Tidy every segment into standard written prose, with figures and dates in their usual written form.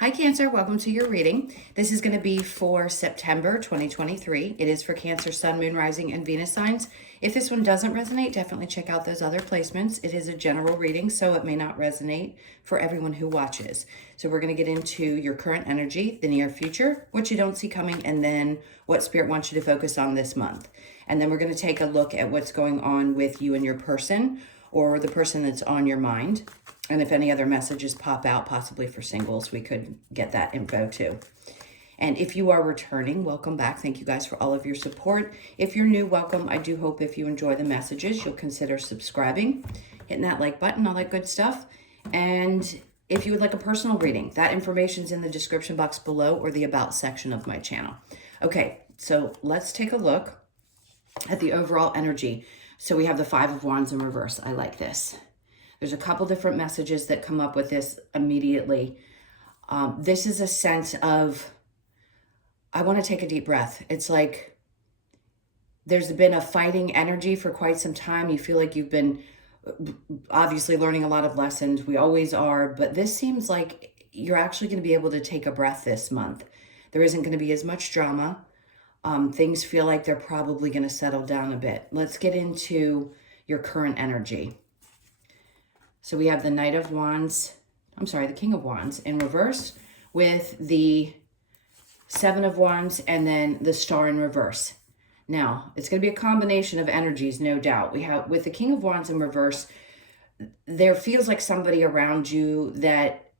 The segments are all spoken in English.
Hi Cancer, welcome to your reading. This is going to be for September 2023. It is for Cancer, Sun, Moon, Rising, and Venus signs. If this one doesn't resonate, definitely check out those other placements. It is a general reading, so it may not resonate for everyone who watches. So we're going to get into your current energy, the near future, what you don't see coming, and then what Spirit wants you to focus on this month. And then we're going to take a look at what's going on with you and your person, or the person that's on your mind. And if any other messages pop out, possibly for singles, we could get that info too. And if you are returning, welcome back. Thank you guys for all of your support. If you're new, welcome. I do hope if you enjoy the messages, you'll consider subscribing, hitting that like button, all that good stuff. And if you would like a personal reading, that information's in the description box below or the about section of my channel. Okay, so let's take a look at the overall energy. So we have the Five of Wands in reverse. I like this. There's a couple different messages that come up with this immediately. This is a sense of, I want to take a deep breath. It's like there's been a fighting energy for quite some time. You feel like you've been obviously learning a lot of lessons. We always are, but this seems like you're actually going to be able to take a breath this month. There isn't going to be as much drama. Things feel like they're probably going to settle down a bit. Let's get into your current energy. So we have the Knight of Wands, the King of Wands in reverse with the Seven of Wands and then the Star in reverse. Now, it's going to be a combination of energies, no doubt. We have, with the King of Wands in reverse, there feels like somebody around you that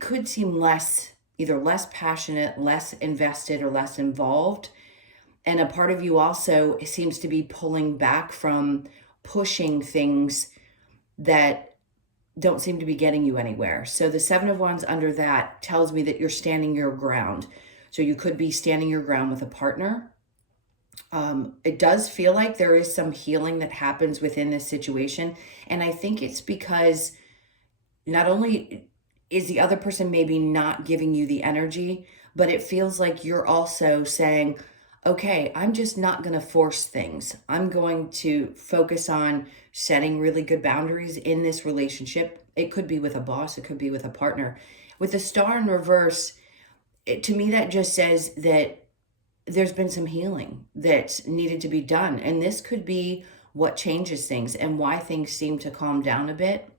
could seem either less passionate, less invested, or less involved. And a part of you also seems to be pulling back from pushing things that don't seem to be getting you anywhere. So the Seven of Wands under that tells me that you're standing your ground. So you could be standing your ground with a partner. It does feel like there is some healing that happens within this situation. And I think it's because not only is the other person maybe not giving you the energy, but it feels like you're also saying, okay, I'm just not going to force things. I'm going to focus on setting really good boundaries in this relationship. It could be with a boss. It could be with a partner. With the Star in reverse, to me, that just says that there's been some healing that needed to be done. And this could be what changes things and why things seem to calm down a bit.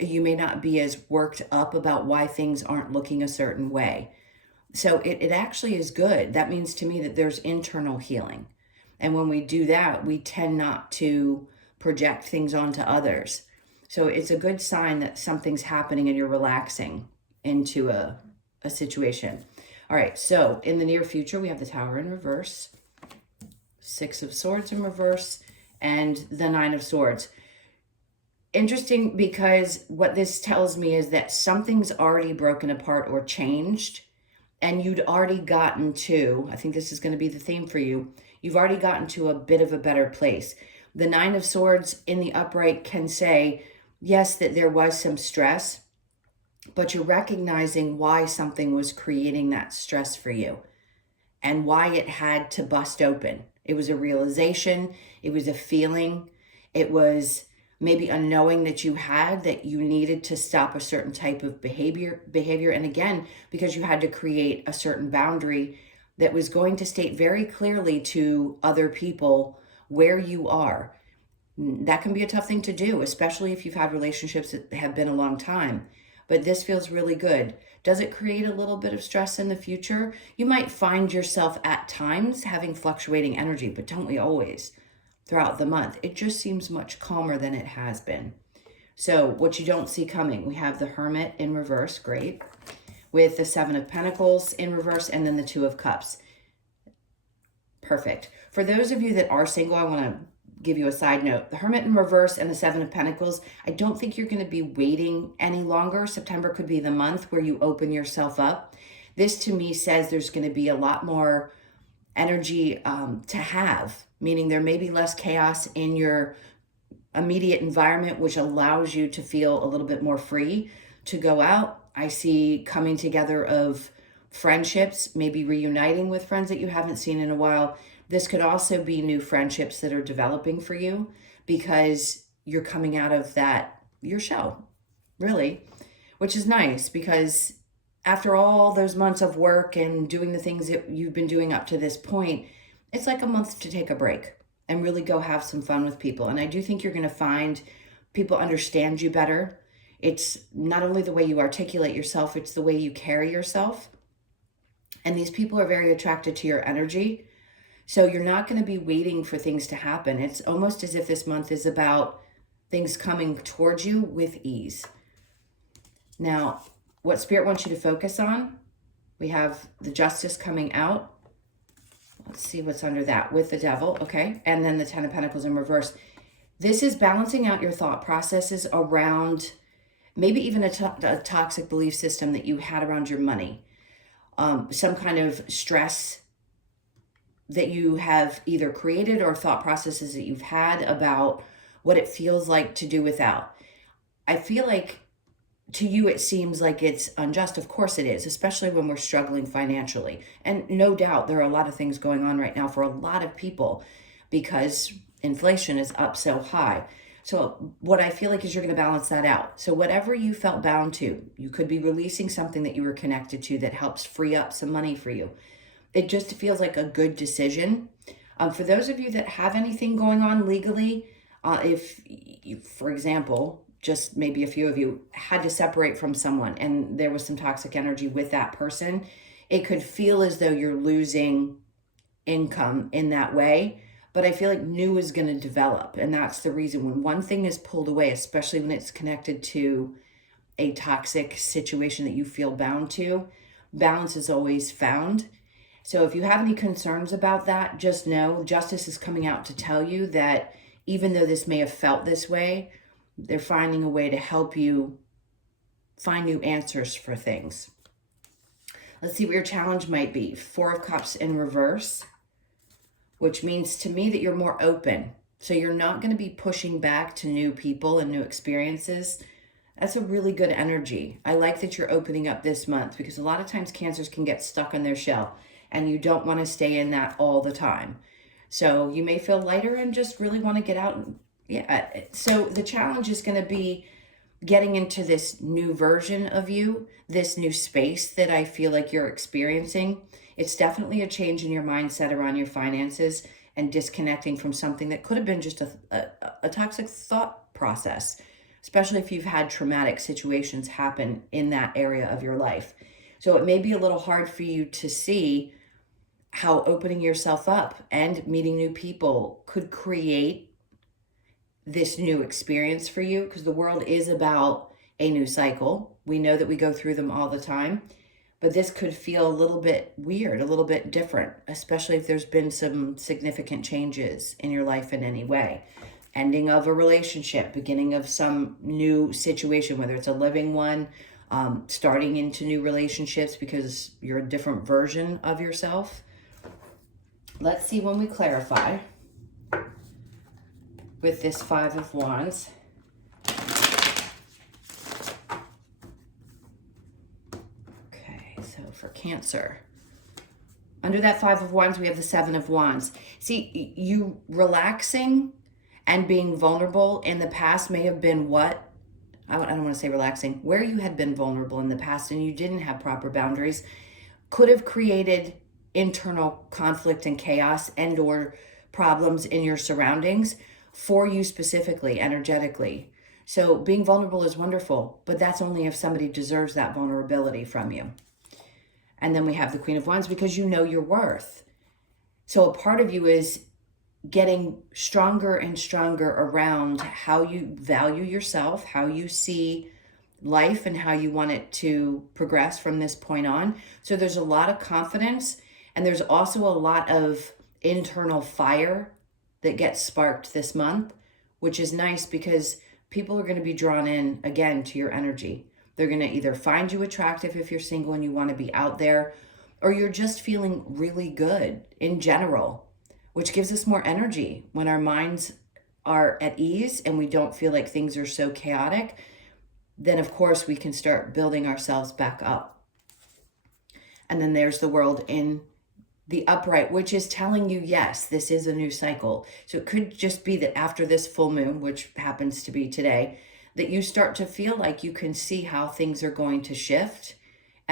You may not be as worked up about why things aren't looking a certain way. So it actually is good. That means to me that there's internal healing. And when we do that, we tend not to project things onto others. So it's a good sign that something's happening and you're relaxing into a situation. All right, so in the near future, we have the Tower in reverse, Six of Swords in reverse, and the Nine of Swords. Interesting, because what this tells me is that something's already broken apart or changed. And you'd already gotten to, I think this is going to be the theme for you, you've already gotten to a bit of a better place. The Nine of Swords in the upright can say, yes, that there was some stress, but you're recognizing why something was creating that stress for you and why it had to bust open. It was a realization, it was a feeling, it was maybe a knowing that you had that you needed to stop a certain type of behavior. And again, because you had to create a certain boundary that was going to state very clearly to other people where you are. That can be a tough thing to do, especially if you've had relationships that have been a long time. But this feels really good. Does it create a little bit of stress in the future? You might find yourself at times having fluctuating energy, but don't we always? Throughout the month, it just seems much calmer than it has been. So what you don't see coming, we have the Hermit in reverse, great, with the Seven of Pentacles in reverse, and then the Two of Cups. Perfect. For those of you that are single, I want to give you a side note. The Hermit in reverse and the Seven of Pentacles, I don't think you're going to be waiting any longer. September could be the month where you open yourself up. This to me says there's going to be a lot more energy to have, meaning there may be less chaos in your immediate environment, which allows you to feel a little bit more free to go out. I see coming together of friendships, maybe reuniting with friends that you haven't seen in a while. This could also be new friendships that are developing for you because you're coming out of that, your shell, really, which is nice because after all those months of work and doing the things that you've been doing up to this point, it's like a month to take a break and really go have some fun with people. And I do think you're going to find people understand you better. It's not only the way you articulate yourself, it's the way you carry yourself. And these people are very attracted to your energy. So you're not going to be waiting for things to happen. It's almost as if this month is about things coming towards you with ease. Now, what Spirit wants you to focus on, we have the Justice coming out. Let's see what's under that with the Devil, okay? And then the Ten of Pentacles in reverse. This is balancing out your thought processes around maybe even a toxic belief system that you had around your money. Some kind of stress that you have either created or thought processes that you've had about what it feels like to do without. I feel like to you, it seems like it's unjust. Of course it is, especially when we're struggling financially. And no doubt there are a lot of things going on right now for a lot of people because inflation is up so high. So what I feel like is you're going to balance that out. So whatever you felt bound to, you could be releasing something that you were connected to that helps free up some money for you. It just feels like a good decision. For those of you that have anything going on legally, if you, for example, just maybe a few of you had to separate from someone and there was some toxic energy with that person, it could feel as though you're losing income in that way. But I feel like new is going to develop. And that's the reason when one thing is pulled away, especially when it's connected to a toxic situation that you feel bound to, balance is always found. So if you have any concerns about that, just know Justice is coming out to tell you that even though this may have felt this way, they're finding a way to help you find new answers for things. Let's see what your challenge might be. Four of Cups in reverse, which means to me that you're more open. So you're not going to be pushing back to new people and new experiences. That's a really good energy. I like that you're opening up this month because a lot of times Cancers can get stuck in their shell and you don't want to stay in that all the time. So you may feel lighter and just really want to get out. So the challenge is going to be getting into this new version of you, this new space that I feel like you're experiencing. It's definitely a change in your mindset around your finances and disconnecting from something that could have been just a toxic thought process, especially if you've had traumatic situations happen in that area of your life. So it may be a little hard for you to see how opening yourself up and meeting new people could create this new experience for you, because the world is about a new cycle. We know that we go through them all the time, but this could feel a little bit weird, a little bit different, especially if there's been some significant changes in your life in any way. Ending of a relationship, beginning of some new situation, whether it's a living one, starting into new relationships because you're a different version of yourself. Let's see when we clarify with this Five of Wands. Okay, so for Cancer, under that Five of Wands, we have the Seven of Wands. See, you relaxing and being vulnerable in the past may have been what? I don't want to say relaxing. Where you had been vulnerable in the past and you didn't have proper boundaries could have created internal conflict and chaos and or problems in your surroundings for you specifically, energetically. So being vulnerable is wonderful, but that's only if somebody deserves that vulnerability from you. And then we have the Queen of Wands because you know your worth. So a part of you is getting stronger and stronger around how you value yourself, how you see life and how you want it to progress from this point on. So there's a lot of confidence and there's also a lot of internal fire that gets sparked this month, which is nice because people are going to be drawn in again to your energy. They're going to either find you attractive if you're single and you want to be out there, or you're just feeling really good in general, which gives us more energy when our minds are at ease and we don't feel like things are so chaotic. Then of course we can start building ourselves back up. And then there's the World in the upright, which is telling you, yes, this is a new cycle. So it could just be that after this full moon, which happens to be today, that you start to feel like you can see how things are going to shift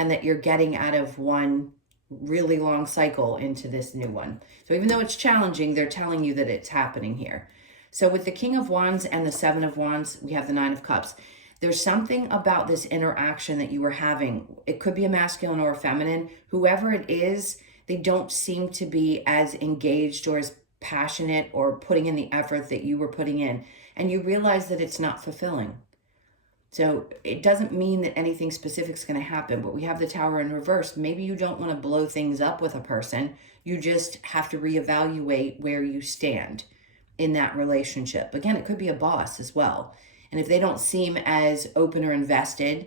and that you're getting out of one really long cycle into this new one. So even though it's challenging, they're telling you that it's happening here. So with the King of Wands and the Seven of Wands, we have the Nine of Cups. There's something about this interaction that you were having. It could be a masculine or a feminine. Whoever it is, they don't seem to be as engaged or as passionate or putting in the effort that you were putting in. And you realize that it's not fulfilling. So it doesn't mean that anything specific is going to happen, but we have the Tower in reverse. Maybe you don't want to blow things up with a person. You just have to reevaluate where you stand in that relationship. Again, it could be a boss as well. And if they don't seem as open or invested,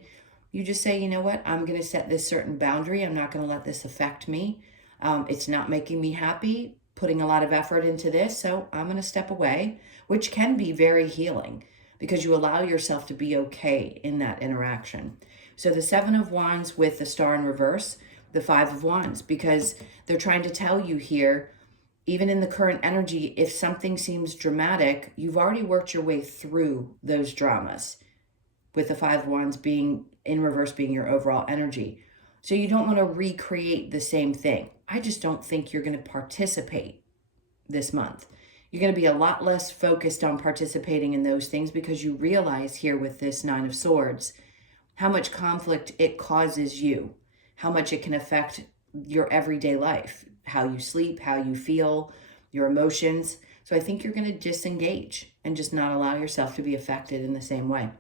you just say, you know what, I'm going to set this certain boundary. I'm not going to let this affect me. It's not making me happy, putting a lot of effort into this. So I'm going to step away, which can be very healing because you allow yourself to be okay in that interaction. So the Seven of Wands with the Star in reverse, the Five of Wands, because they're trying to tell you here, even in the current energy, if something seems dramatic, you've already worked your way through those dramas, with the Five of Wands being in reverse, being your overall energy. So you don't want to recreate the same thing. I just don't think you're going to participate this month. You're going to be a lot less focused on participating in those things because you realize here with this Nine of Swords, how much conflict it causes you, how much it can affect your everyday life, how you sleep, how you feel, your emotions. So I think you're going to disengage and just not allow yourself to be affected in the same way.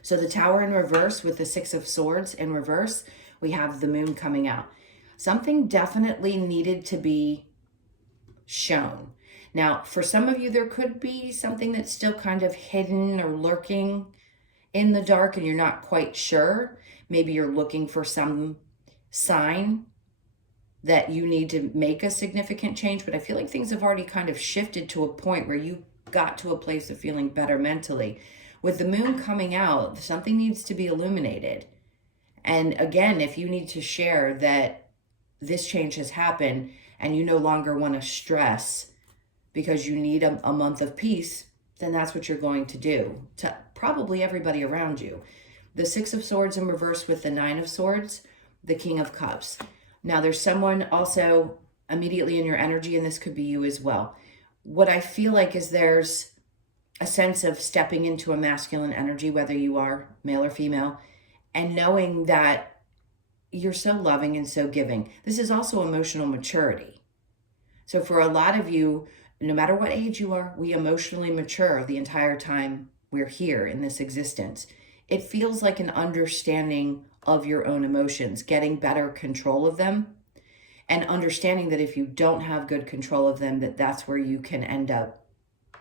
So the Tower in reverse with the Six of Swords in reverse, we have the Moon coming out. Something definitely needed to be shown. Now, for some of you, there could be something that's still kind of hidden or lurking in the dark and you're not quite sure. Maybe you're looking for some sign that you need to make a significant change, but I feel like things have already kind of shifted to a point where you got to a place of feeling better mentally. With the Moon coming out, something needs to be illuminated. And again, if you need to share that this change has happened and you no longer want to stress because you need a month of peace, then that's what you're going to do to probably everybody around you. The Six of Swords in reverse with the Nine of Swords, the King of Cups. Now, there's someone also immediately in your energy, and this could be you as well. What I feel like is there's a sense of stepping into a masculine energy, whether you are male or female, and knowing that you're so loving and so giving. This is also emotional maturity. So for a lot of you, no matter what age you are, we emotionally mature the entire time we're here in this existence. It feels like an understanding of your own emotions, getting better control of them, and understanding that if you don't have good control of them, that's where you can end up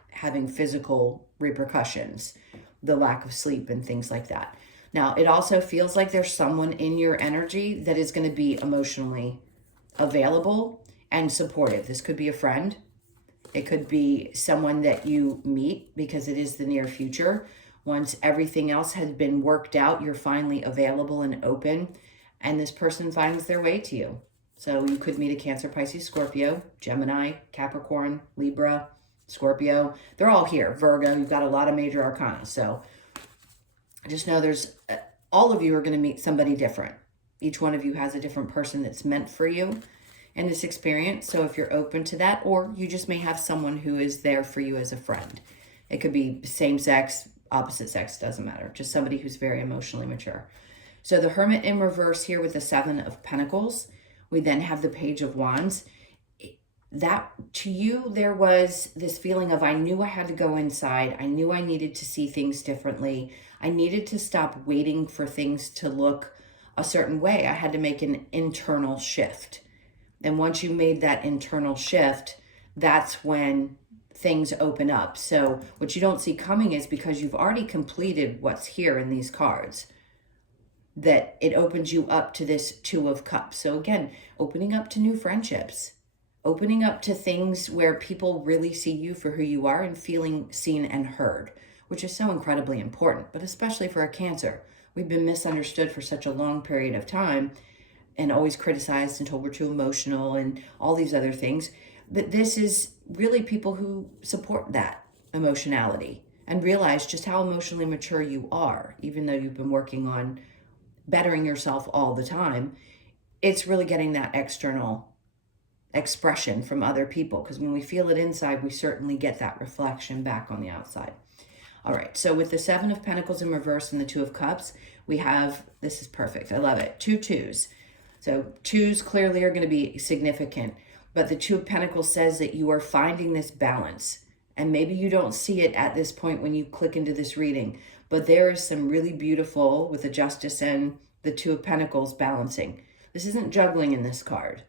having physical repercussions, the lack of sleep and things like that. Now, it also feels like there's someone in your energy that is going to be emotionally available and supportive. This could be a friend. It could be someone that you meet because it is the near future. Once everything else has been worked out, you're finally available and open, and this person finds their way to you. So you could meet a Cancer, Pisces, Scorpio, Gemini, Capricorn, Libra, Scorpio. They're all here. Virgo, you've got a lot of major arcana. So just know there's, all of you are going to meet somebody different. Each one of you has a different person that's meant for you in this experience. So if you're open to that, or you just may have someone who is there for you as a friend. It could be same sex, opposite sex, doesn't matter. Just somebody who's very emotionally mature. So the Hermit in reverse here with the Seven of Pentacles. We then have the Page of Wands. That to you, there was this feeling of, I knew I had to go inside. I knew I needed to see things differently. I needed to stop waiting for things to look a certain way. I had to make an internal shift. And once you made that internal shift, that's when things open up. So what you don't see coming is because you've already completed what's here in these cards, that it opens you up to this Two of Cups. So again, opening up to new friendships, opening up to things where people really see you for who you are and feeling seen and heard, which is so incredibly important, but especially for a Cancer. We've been misunderstood for such a long period of time and always criticized and told we're too emotional and all these other things. But this is really people who support that emotionality and realize just how emotionally mature you are, even though you've been working on bettering yourself all the time. It's really getting that external expression from other people, because when we feel it inside, we certainly get that reflection back on the outside. All right, so with the Seven of Pentacles in reverse and the Two of Cups, we have, this is perfect, I love it, 2 twos. So twos clearly are going to be significant, but the Two of Pentacles says that you are finding this balance. And maybe you don't see it at this point when you click into this reading, but there is some really beautiful, with the Justice and the Two of Pentacles, balancing. This isn't juggling in this card.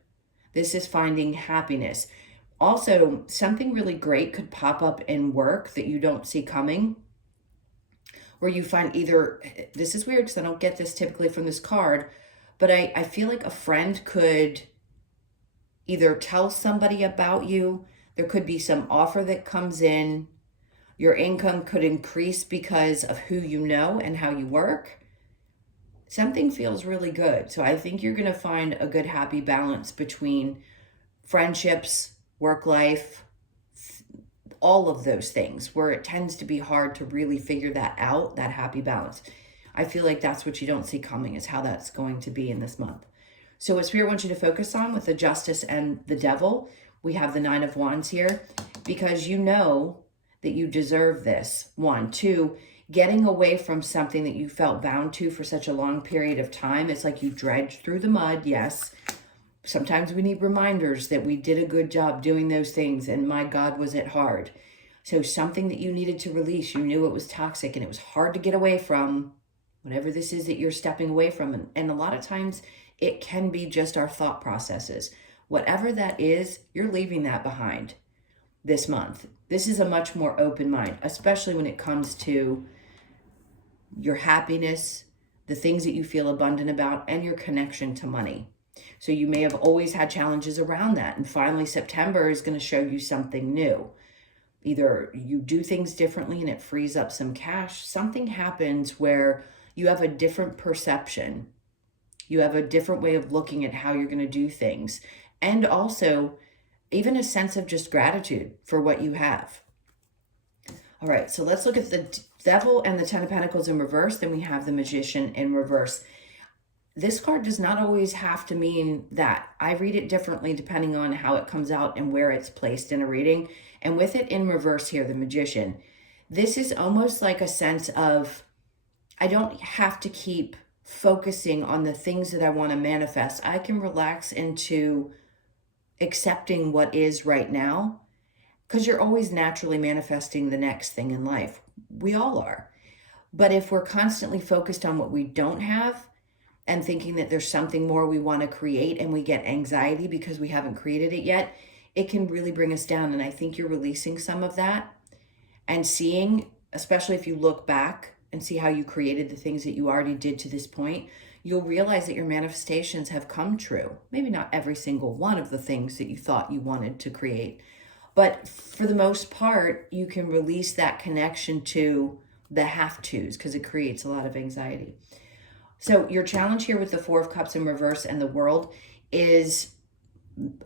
This is finding happiness. Also, something really great could pop up in work that you don't see coming, where you find either, this is weird because I don't get this typically from this card, but I feel like a friend could either tell somebody about you. There could be some offer that comes in. Your income could increase because of who you know and how you work. Something feels really good. So I think you're going to find a good, happy balance between friendships, work life, all of those things, where it tends to be hard to really figure that out, that happy balance. I feel like that's what you don't see coming, is how that's going to be in this month. So what Spirit wants you to focus on with the Justice and the Devil, we have the Nine of Wands here, because you know that you deserve this. 1, 2, getting away from something that you felt bound to for such a long period of time. It's like you dredged through the mud, yes. Sometimes we need reminders that we did a good job doing those things, and my God, was it hard. So something that you needed to release, you knew it was toxic and it was hard to get away from, whatever this is that you're stepping away from. And a lot of times it can be just our thought processes. Whatever that is, you're leaving that behind this month. This is a much more open mind, especially when it comes to your happiness, the things that you feel abundant about, and your connection to money. So you may have always had challenges around that. And finally, September is going to show you something new. Either you do things differently and it frees up some cash. Something happens where you have a different perception. You have a different way of looking at how you're going to do things. And also even a sense of just gratitude for what you have. All right, so let's look at the Devil and the Ten of Pentacles in reverse. Then we have the Magician in reverse. This card does not always have to mean that. I read it differently depending on how it comes out and where it's placed in a reading. And with it in reverse here, the Magician, this is almost like a sense of, I don't have to keep focusing on the things that I want to manifest. I can relax into accepting what is right now, because you're always naturally manifesting the next thing in life. We all are. But if we're constantly focused on what we don't have and thinking that there's something more we want to create, and we get anxiety because we haven't created it yet, it can really bring us down. And I think you're releasing some of that and seeing, especially if you look back and see how you created the things that you already did to this point, you'll realize that your manifestations have come true. Maybe not every single one of the things that you thought you wanted to create, but for the most part, you can release that connection to the have-tos, because it creates a lot of anxiety. So your challenge here with the Four of Cups in reverse and the World is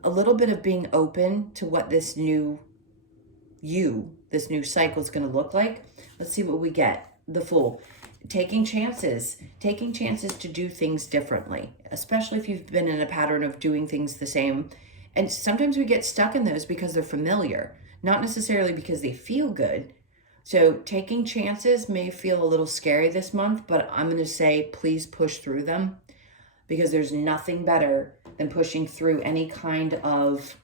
a little bit of being open to what this new this new cycle is going to look like. Let's see what we get. The Fool. Taking chances to do things differently, especially if you've been in a pattern of doing things the same. And sometimes we get stuck in those because they're familiar, not necessarily because they feel good. So taking chances may feel a little scary this month, but I'm going to say please push through them, because there's nothing better than pushing through any kind of,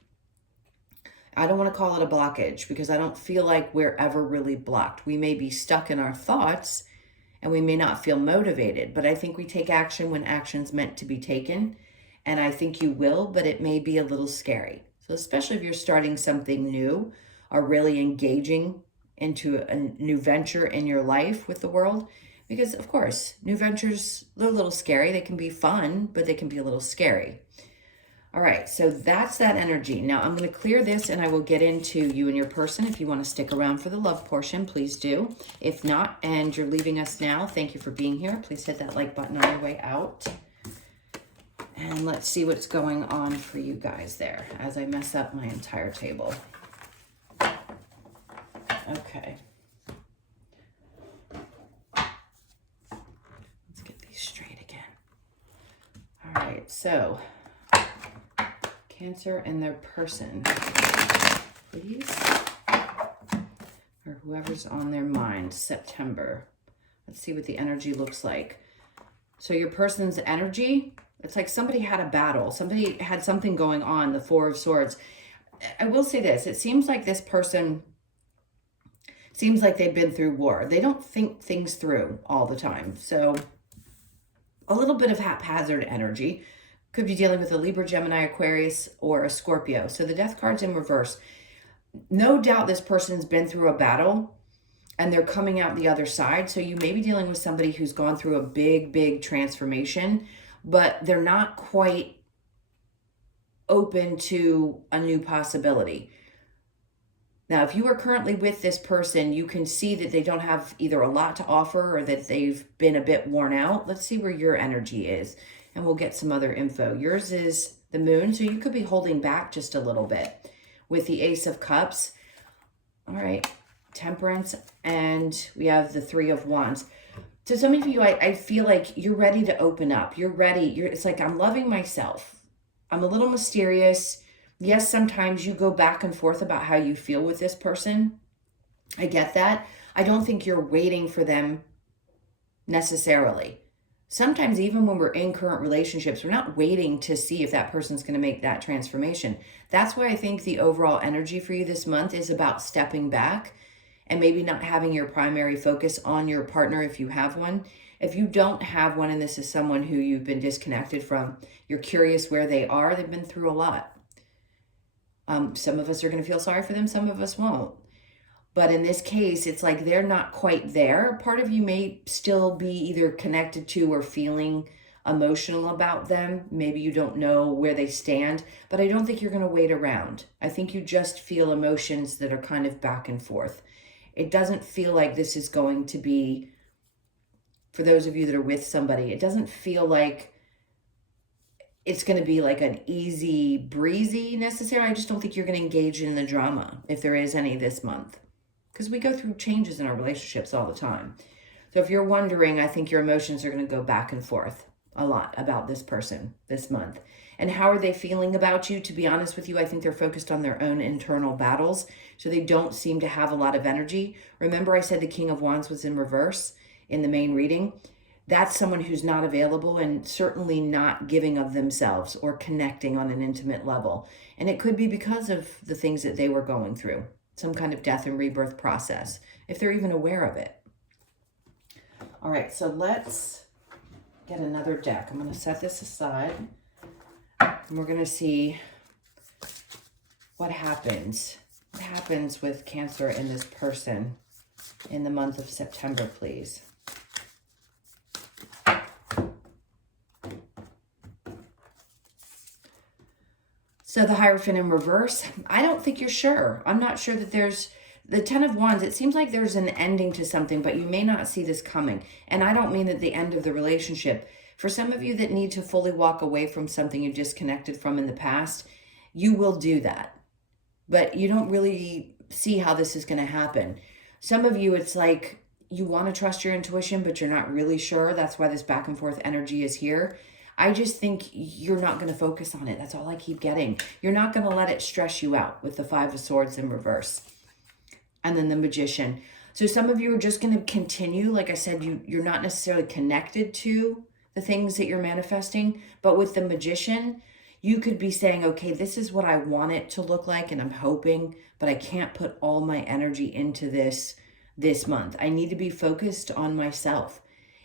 I don't want to call it a blockage, because I don't feel like we're ever really blocked. We may be stuck in our thoughts and we may not feel motivated, but I think we take action when action's meant to be taken. And I think you will, but it may be a little scary. So especially if you're starting something new or really engaging into a new venture in your life with the world, because of course, new ventures, they're a little scary. They can be fun, but they can be a little scary. All right, so that's that energy. Now I'm going to clear this and I will get into you and your person. If you want to stick around for the love portion, please do. If not, and you're leaving us now, thank you for being here. Please hit that like button on your way out. And let's see what's going on for you guys there as I mess up my entire table. Okay. Let's get these straight again. All right, so Cancer and their person, please. Or whoever's on their mind, September. Let's see what the energy looks like. So your person's energy, it's like somebody had a battle. Somebody had something going on, the Four of Swords. I will say this, it seems like this person seems like they've been through war. They don't think things through all the time. So a little bit of haphazard energy. Could be dealing with a Libra, Gemini, Aquarius, or a Scorpio. So the Death card's in reverse. No doubt this person's been through a battle and they're coming out the other side. So you may be dealing with somebody who's gone through a big transformation, but they're not quite open to a new possibility. Now, if you are currently with this person, you can see that they don't have either a lot to offer or that they've been a bit worn out. Let's see where your energy is, and we'll get some other info. Yours is the Moon, so you could be holding back just a little bit with the Ace of Cups. All right, Temperance, and we have the Three of Wands. So some of you, I feel like you're ready to open up. You're ready. It's like, I'm loving myself. I'm a little mysterious. Yes, sometimes you go back and forth about how you feel with this person. I get that. I don't think you're waiting for them necessarily. Sometimes even when we're in current relationships, we're not waiting to see if that person's going to make that transformation. That's why I think the overall energy for you this month is about stepping back and maybe not having your primary focus on your partner if you have one. If you don't have one and this is someone who you've been disconnected from, you're curious where they are, they've been through a lot. Some of us are going to feel sorry for them, some of us won't. But in this case, it's like they're not quite there. Part of you may still be either connected to or feeling emotional about them. Maybe you don't know where they stand, but I don't think you're going to wait around. I think you just feel emotions that are kind of back and forth. It doesn't feel like this is going to be, for those of you that are with somebody, it doesn't feel like it's going to be like an easy breezy necessarily. I just don't think you're going to engage in the drama if there is any this month, because we go through changes in our relationships all the time. So if you're wondering, I think your emotions are going to go back and forth a lot about this person this month. And how are they feeling about you? To be honest with you, I think they're focused on their own internal battles. So they don't seem to have a lot of energy. Remember I said the King of Wands was in reverse in the main reading? That's someone who's not available and certainly not giving of themselves or connecting on an intimate level. And it could be because of the things that they were going through, some kind of death and rebirth process, if they're even aware of it. All right, so let's get another deck. I'm going to set this aside and we're going to see what happens. What happens with Cancer and this person in the month of September, please. So the Hierophant in reverse, I don't think you're sure. I'm not sure that there's, the Ten of Wands, it seems like there's an ending to something, but you may not see this coming. And I don't mean at the end of the relationship. For some of you that need to fully walk away from something you disconnected from in the past, you will do that. But you don't really see how this is going to happen. Some of you, it's like you want to trust your intuition, but you're not really sure. That's why this back and forth energy is here. I just think you're not going to focus on it. That's all I keep getting. You're not going to let it stress you out with the Five of Swords in reverse. And then the Magician. So some of you are just going to continue. Like I said, you're not necessarily connected to the things that you're manifesting. But with the Magician, you could be saying, okay, this is what I want it to look like and I'm hoping, but I can't put all my energy into this month. I need to be focused on myself.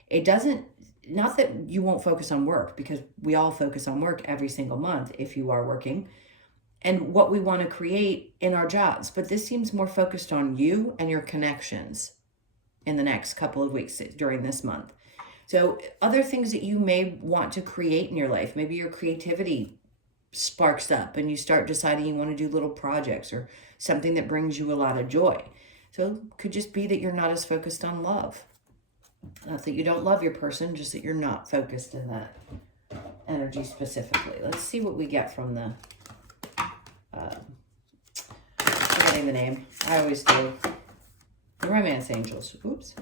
It doesn't, not that you won't focus on work, because we all focus on work every single month if you are working, and what we want to create in our jobs. But this seems more focused on you and your connections in the next couple of weeks during this month. So other things that you may want to create in your life, maybe your creativity sparks up and you start deciding you want to do little projects or something that brings you a lot of joy. So it could just be that you're not as focused on love. Not that you don't love your person, just that you're not focused in that energy specifically. Let's see what we get from the, forgetting the name. I always do. The Romance Angels. Oops.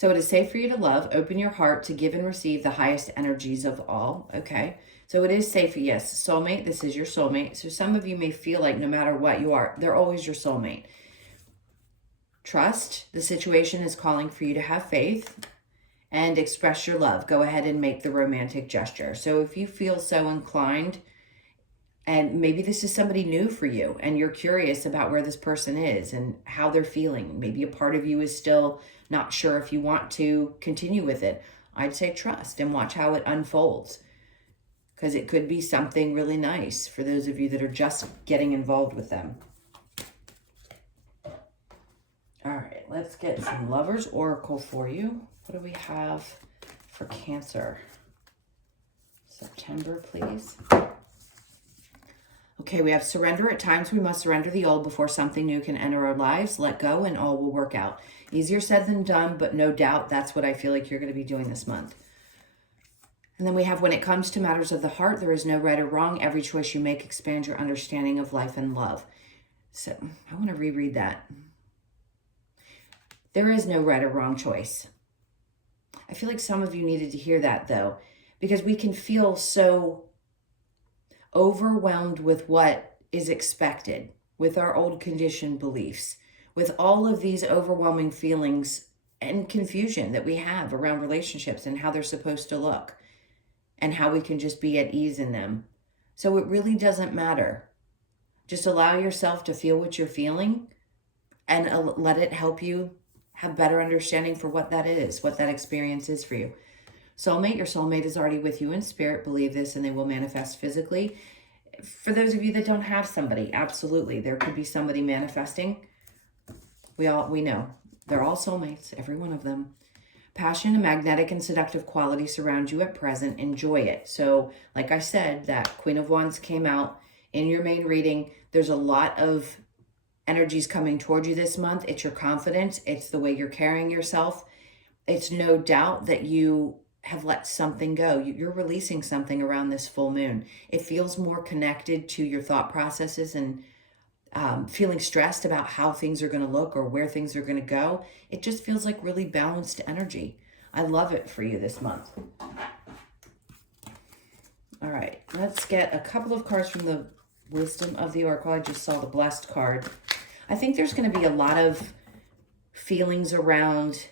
So it is safe for you to love. Open your heart to give and receive the highest energies of all. Okay. So it is safe. Yes. Soulmate. This is your soulmate. So some of you may feel like no matter what you are, they're always your soulmate. Trust. The situation is calling for you to have faith and express your love. Go ahead and make the romantic gesture. So if you feel so inclined, and maybe this is somebody new for you and you're curious about where this person is and how they're feeling. Maybe a part of you is still not sure if you want to continue with it. I'd say trust and watch how it unfolds, because it could be something really nice for those of you that are just getting involved with them. All right, let's get some Lovers Oracle for you. What do we have for Cancer? September, please. Okay, we have surrender. At times we must surrender the old before something new can enter our lives. Let go and all will work out. Easier said than done, but no doubt that's what I feel like you're going to be doing this month. And then we have, when it comes to matters of the heart, there is no right or wrong. Every choice you make expands your understanding of life and love. So I want to reread that. There is no right or wrong choice. I feel like some of you needed to hear that, though, because we can feel so overwhelmed with what is expected, with our old conditioned beliefs, with all of these overwhelming feelings and confusion that we have around relationships and how they're supposed to look and how we can just be at ease in them. So it really doesn't matter. Just allow yourself to feel what you're feeling and let it help you have better understanding for what that is, what that experience is for you. Soulmate, your soulmate is already with you in spirit. Believe this and they will manifest physically. For those of you that don't have somebody, absolutely. There could be somebody manifesting. We know. They're all soulmates, every one of them. Passion, a magnetic and seductive quality surround you at present. Enjoy it. So, like I said, that Queen of Wands came out in your main reading. There's a lot of energies coming toward you this month. It's your confidence. It's the way you're carrying yourself. It's no doubt that you have let something go. You're releasing something around this full moon. It feels more connected to your thought processes and feeling stressed about how things are going to look or where things are going to go. It just feels like really balanced energy. I love it for you this month. All right, let's get a couple of cards from the Wisdom of the Oracle. I just saw the Blessed card. I think there's going to be a lot of feelings around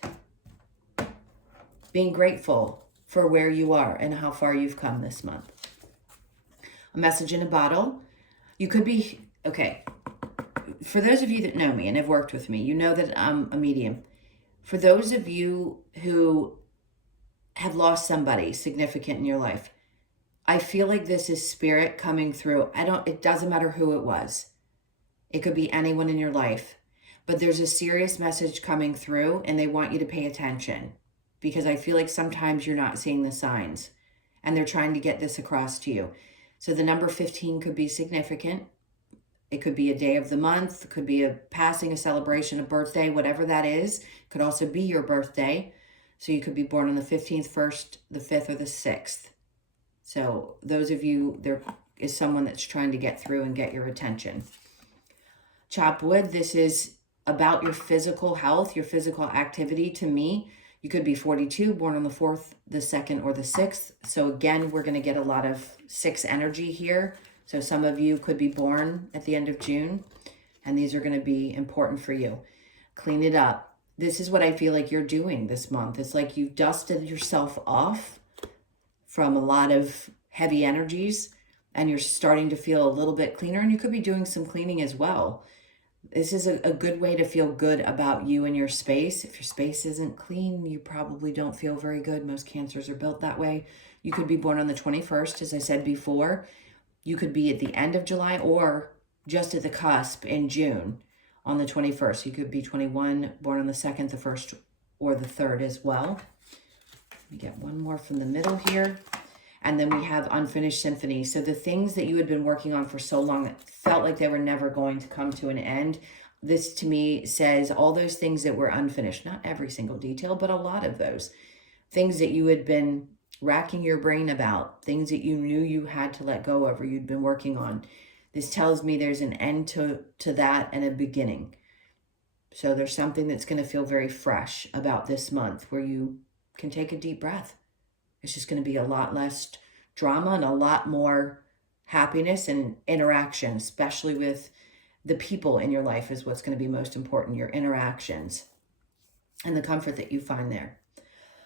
being grateful for where you are and how far you've come this month. A message in a bottle. You could be, okay, for those of you that know me and have worked with me, you know that I'm a medium. For those of you who have lost somebody significant in your life, I feel like this is spirit coming through. It doesn't matter who it was. It could be anyone in your life, but there's a serious message coming through and they want you to pay attention, because I feel like sometimes you're not seeing the signs and they're trying to get this across to you. So the number 15 could be significant. It could be a day of the month. It could be a passing, a celebration, a birthday, whatever that is. It could also be your birthday. So you could be born on the 15th, 1st, the 5th, or the 6th. So those of you, there is someone that's trying to get through and get your attention. Chop wood, this is about your physical health, your physical activity. To me, you could be 42, born on the 4th, the 2nd, or the 6th. So again, we're going to get a lot of 6 energy here. So some of you could be born at the end of June, and these are going to be important for you. Clean it up. This is what I feel like you're doing this month. It's like you've dusted yourself off from a lot of heavy energies, and you're starting to feel a little bit cleaner, and you could be doing some cleaning as well. This is a good way to feel good about you and your space. If your space isn't clean, you probably don't feel very good. Most cancers are built that way. You could be born on the 21st, as I said before. You could be at the end of July or just at the cusp in June on the 21st. You could be 21, born on the 2nd, the 1st, or the 3rd as well. Let me get one more from the middle here. And then we have Unfinished Symphony. So the things that you had been working on for so long that felt like they were never going to come to an end. This to me says all those things that were unfinished, not every single detail, but a lot of those things that you had been racking your brain about, things that you knew you had to let go of or you'd been working on. This tells me there's an end to that and a beginning. So there's something that's going to feel very fresh about this month where you can take a deep breath. It's just going to be a lot less drama and a lot more happiness and interaction, especially with the people in your life is what's going to be most important, your interactions and the comfort that you find there.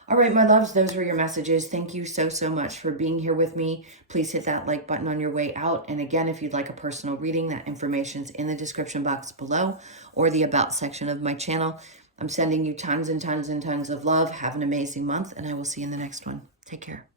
All right, my loves, those were your messages. Thank you so, so much for being here with me. Please hit that like button on your way out. And again, if you'd like a personal reading, that information's in the description box below or the about section of my channel. I'm sending you tons and tons and tons of love. Have an amazing month, and I will see you in the next one. Take care.